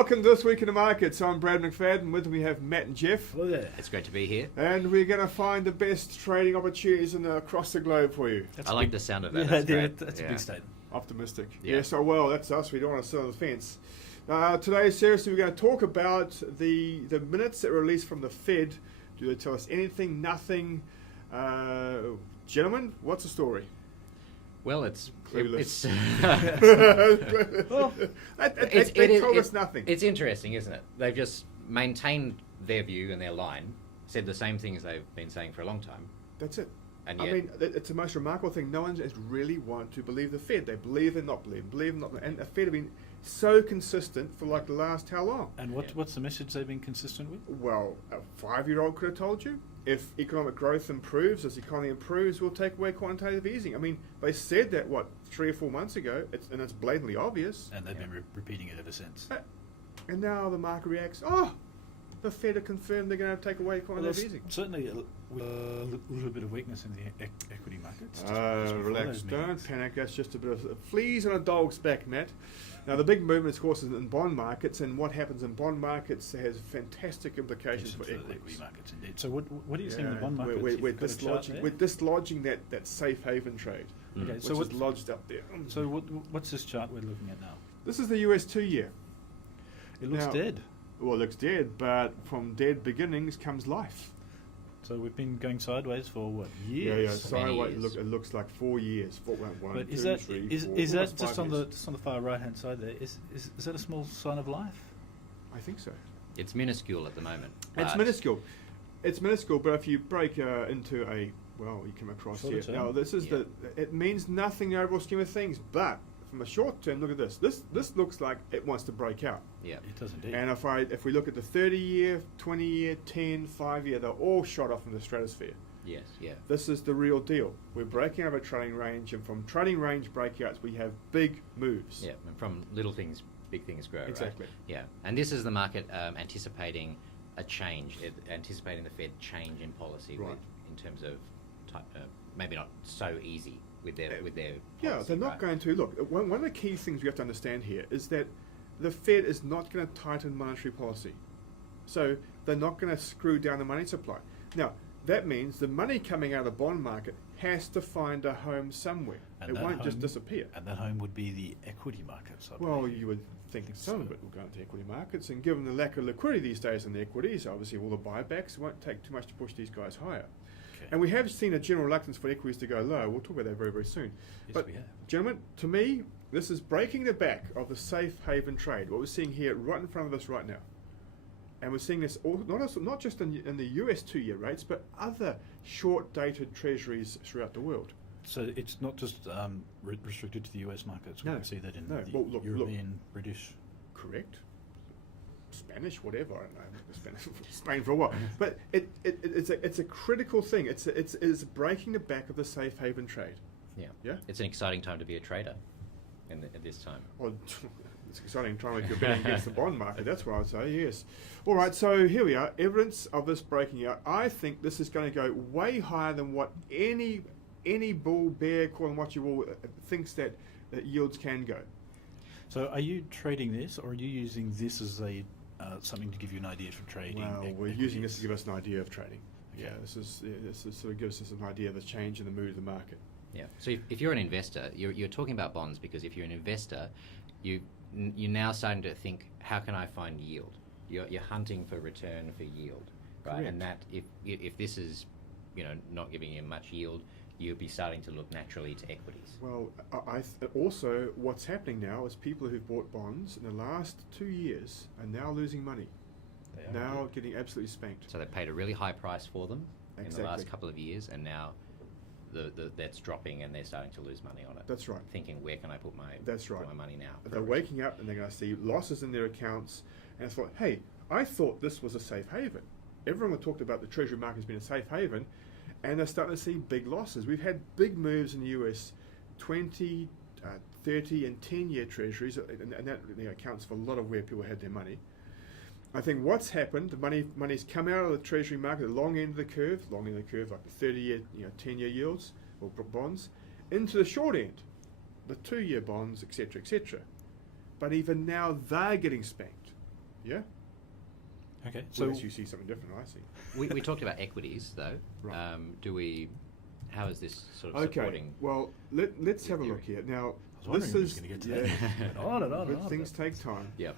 welcome to This Week in the Markets. I'm Brad McFadden. With me we have Matt and Jeff. Hello there. It's great to be here. And we're going to find the best trading opportunities across the globe for you. I like the sound of that. Yeah, That's great. that's a big statement. Optimistic. Yeah. Yeah, so well, that's us. We don't want to sit on the fence. Today, seriously, we're going to talk about the minutes that were released from the Fed. Do they tell us anything? Nothing? Gentlemen, what's the story? Well, it's Clueless. It's They told us nothing. It's interesting, isn't it? They've just maintained their view and their line, said the same things they've been saying for a long time. That's it. And I yet, mean, it's the most remarkable thing. No one has really wanted to believe the Fed. They believe and not believe, and not believe. And the Fed have been so consistent for like the last how long? And what's the message they've been consistent with? Well, a 5-year-old could have told you. If economic growth improves, as the economy improves, we'll take away quantitative easing. I mean, they said that, 3 or 4 months ago, and it's blatantly obvious. And they've been repeating it ever since. And now the market reacts, the Fed have confirmed they're going to take away quantitative easing. Certainly a little bit of weakness in the equity markets. Relax, don't panic. That's just a bit of fleas on a dog's back, Matt. Now, the big movement, of course, is in bond markets, and what happens in bond markets has fantastic implications for equity equities. Markets, indeed. So what are you seeing in the bond markets? We're dislodging that safe haven trade, Okay, which so is lodged up there. So what's this chart we're looking at now? This is the US 2-year. It looks dead. Well, it looks dead, but from dead beginnings comes life. So we've been going sideways for what, years? Yeah. Sideways. It looks like 4 years. But is that just on the far right hand side there? Is that a small sign of life? I think so. it's minuscule at the moment. It's minuscule. It's minuscule, but if you break into you come across Shorter here. term. Now, this is it means nothing in the overall scheme of things, but from a short term, look at this. This looks like it wants to break out. Yeah, It does indeed. And if we look at the 30-year, 20-year, 10, 5-year, they're all shot off in the stratosphere. yes, yeah. This is the real deal. We're breaking out of a trading range, and from trading range breakouts, we have big moves. Yeah, and from little things, big things grow. Exactly. Right? Yeah, and this is the market anticipating a change, anticipating the Fed change in policy, Right. in terms of maybe not so easy with their Yeah, policy, they're not right? going to. Look, one of the key things we have to understand here is that the Fed is not going to tighten monetary policy. So they're not going to screw down the money supply. Now, that means the money coming out of the bond market has to find a home somewhere. And it that won't just home- disappear. And that home would be the equity markets. I Well, believe. you would think some of it will go into equity markets, and given the lack of liquidity these days in the equities, obviously all the buybacks, it won't take too much to push these guys higher. Okay. And we have seen a general reluctance for equities to go low. We'll talk about that very, very soon. Yes, But we have. gentlemen, to me, this is breaking the back of the safe haven trade. What we're seeing here right in front of us right now. And we're seeing this not just in the US 2-year rates, but other short-dated treasuries throughout the world. So it's not just restricted to the US markets. We No. can see that in No. the Well, look. European, British. Correct. Spanish, whatever. I don't know. Spain for a while. But it's a critical thing. It's breaking the back of the safe haven trade. Yeah, Yeah? It's an exciting time to be a trader at this time. Well, it's an exciting time if you're betting against the bond market. That's what I would say, yes. All right, so here we are. Evidence of this breaking out. I think this is going to go way higher than what any bull, bear, call them what you will, thinks that yields can go. So are you trading this, or are you using this as a something to give you an idea for trading? Well, we're using this to give us an idea of trading. Okay. Yeah, this sort of gives us an idea of the change in the mood of the market. Yeah. So if you're an investor, you're talking about bonds because if you're an investor, you're now starting to think, how can I find yield? You're hunting for return for yield, right? Correct. And that if this is, not giving you much yield, you'll be starting to look naturally to equities. Well, also what's happening now is people who've bought bonds in the last 2 years are now losing money. They are Now indeed. getting absolutely spanked. So they paid a really high price for them in the Exactly. last couple of years, and now that's dropping, and they're starting to lose money on it. That's right. Thinking, where can I put my money now? They're waking up and they're going to see losses in their accounts, and it's like, hey, I thought this was a safe haven. Everyone talked about the treasury market as being a safe haven, and they're starting to see big losses. We've had big moves in the US, 20, 30, and 10-year treasuries, and that accounts for a lot of where people had their money. I think what's happened, the money's come out of the treasury market, the long end of the curve, like the 30-year, 10-year yields or bonds, into the short end, the 2-year bonds, etc., etc. But even now, they're getting spanked. Yeah. Okay. So So unless you see something different, I see. We talked about equities, though. Right. How is this sort of Okay. supporting? Well, let's have a theory. look here. Now, I was this wondering is who was going to get to that. On and on and but on. things take time. Yep.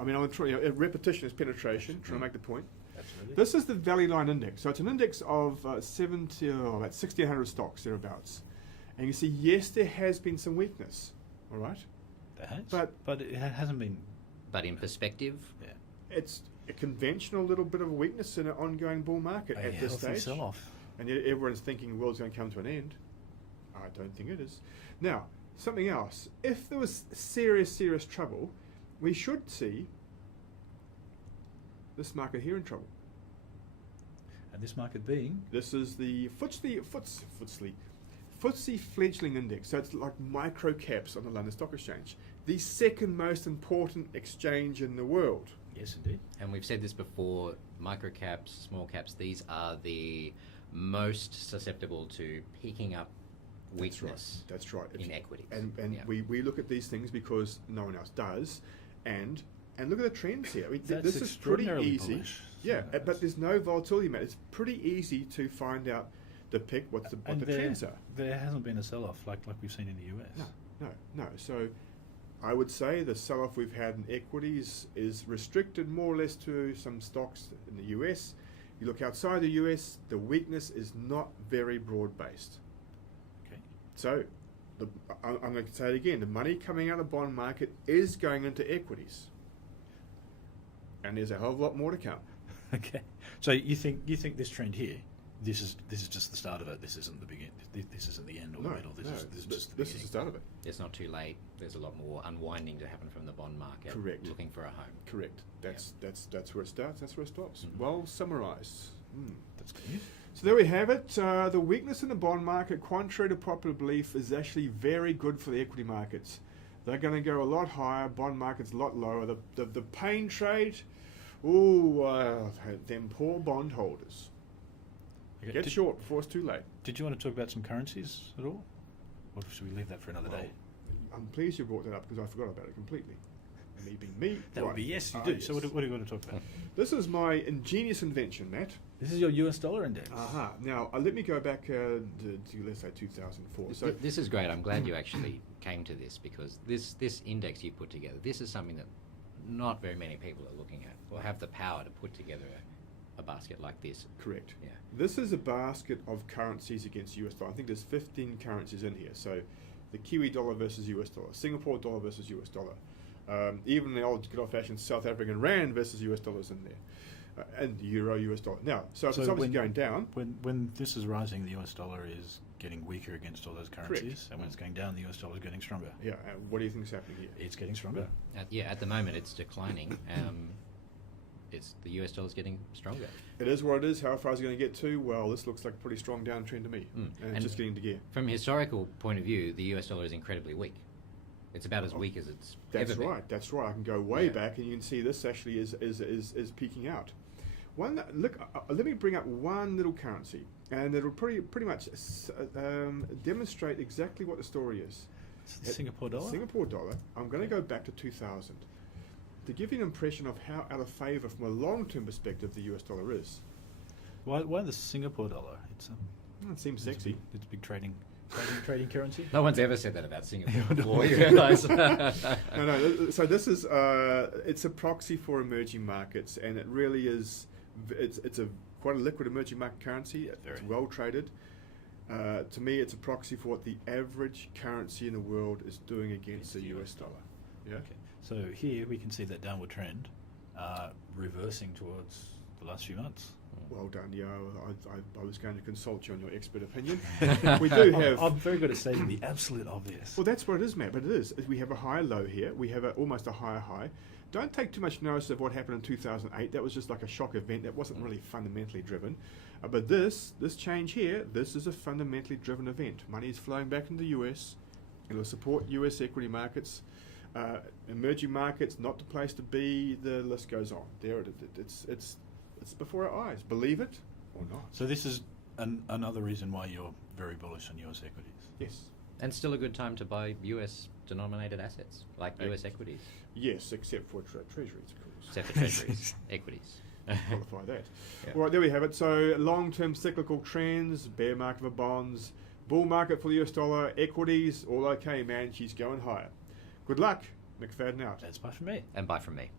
I mean, repetition is penetration. Trying to make the point. Absolutely. This is the Valley Line Index. So it's an index of about 1,600 stocks thereabouts. And you see, yes, there has been some weakness. All right, There has, but- it hasn't been. But in perspective, Yeah. it's a conventional little bit of a weakness in an ongoing bull market A at this healthy stage. sell-off. And yet everyone's thinking the world's going to come to an end. I don't think it is. Now, something else. If there was serious trouble, we should see this market here in trouble. And this market being This is the FTSE Fledgling Index. So it's like micro caps on the London Stock Exchange. The second most important exchange in the world. yes, indeed. and we've said this before, micro caps, small caps, these are the most susceptible to picking up weakness That's right. in equities. And Yeah. we look at these things because no one else does. And look at the trends here. I mean, That's this is pretty extraordinarily easy. bullish. Yeah, So but there's no volatility, mate. It's pretty easy to find out what And the trends are. There hasn't been a sell-off like we've seen in the US. No. So I would say the sell-off we've had in equities is restricted more or less to some stocks in the US. You look outside the US, the weakness is not very broad-based. Okay. So I'm going to say it again. The money coming out of the bond market is going into equities. And there's a hell of a lot more to come. Okay. So you think this trend here, this is just the start of it. This isn't the beginning. This isn't the end or the middle. This is just the this is beginning. the start of it. It's not too late. There's a lot more unwinding to happen from the bond market. Correct. Looking for a home. Correct. That's where it starts. That's where it stops. Mhm. Well summarised. That's good news. So there we have it. The weakness in the bond market, contrary to popular belief, is actually very good for the equity markets. They're going to go a lot higher. Bond markets a lot lower. The pain trade. Them poor bondholders. Okay. Get short before it's too late. Did you want to talk about some currencies at all, or should we leave that for another day? I'm pleased you brought that up because I forgot about it completely. Me being me. That right. would be yes, you Ah, do. yes. So what do you want to talk about? This is my ingenious invention, Matt. This is your US dollar index. Aha. Now, let me go back to let's say 2004. So, This is great. I'm glad you actually came to this, because this index you put together, this is something that not very many people are looking at or have the power to put together a basket like this. correct. Yeah. This is a basket of currencies against US dollar. I think there's 15 currencies in here. So, the Kiwi dollar versus US dollar, Singapore dollar versus US dollar, even the old good old-fashioned South African rand versus US dollars in there, and the euro, US dollar. Now, so if it's obviously going down. When this is rising, the US dollar is getting weaker against all those currencies, and when it's going down, the US dollar is getting stronger. Yeah. What do you think is happening here? It's getting stronger. At the moment it's declining. The US dollar's getting stronger. It is what it is. How far is it going to get to? Well, this looks like a pretty strong downtrend to me. Mm. And And it's just getting into gear. From a historical point of view, the US dollar is incredibly weak. It's about as weak as it's That's ever been. right. That's right. I can go way Yeah. back, and you can see this actually is peaking out. Look. Let me bring up one little currency, and it'll pretty much demonstrate exactly what the story is. It's the Singapore dollar. Singapore dollar. I'm going to go back to 2000 to give you an impression of how out of favour from a long-term perspective the US dollar is. Why the Singapore dollar? It seems sexy. It's a big trading currency. No one's ever said that about Singapore before, you realise. No. So this is it's a proxy for emerging markets, and it really is. It's a quite a liquid emerging market currency. It's well traded. To me, it's a proxy for what the average currency in the world is doing against the US dollar. Yeah. Okay. So here we can see that downward trend reversing towards the last few months. Well done. Yeah, I was going to consult you on your expert opinion. We do have. I'm very good at stating the absolute obvious. Well, that's what it is, Matt. But it is. We have a high low here. We have almost a higher high. Don't take too much notice of what happened in 2008. That was just like a shock event. That wasn't really fundamentally driven. But this change here, this is a fundamentally driven event. Money is flowing back into the US. It'll support US equity markets. Emerging markets, not the place to be. The list goes on. There it's before our eyes. Believe it or not. So this is another reason why you're very bullish on US equities. Yes. And still a good time to buy US denominated assets, like US equities. Yes, except for treasuries, of course. Except for treasuries, equities. Qualify that. Yeah. All right, there we have it. So long-term cyclical trends, bear market for bonds, bull market for the US dollar, equities, all okay, man. She's going higher. Good luck. McFadden out. That's bye from me. And buy from me.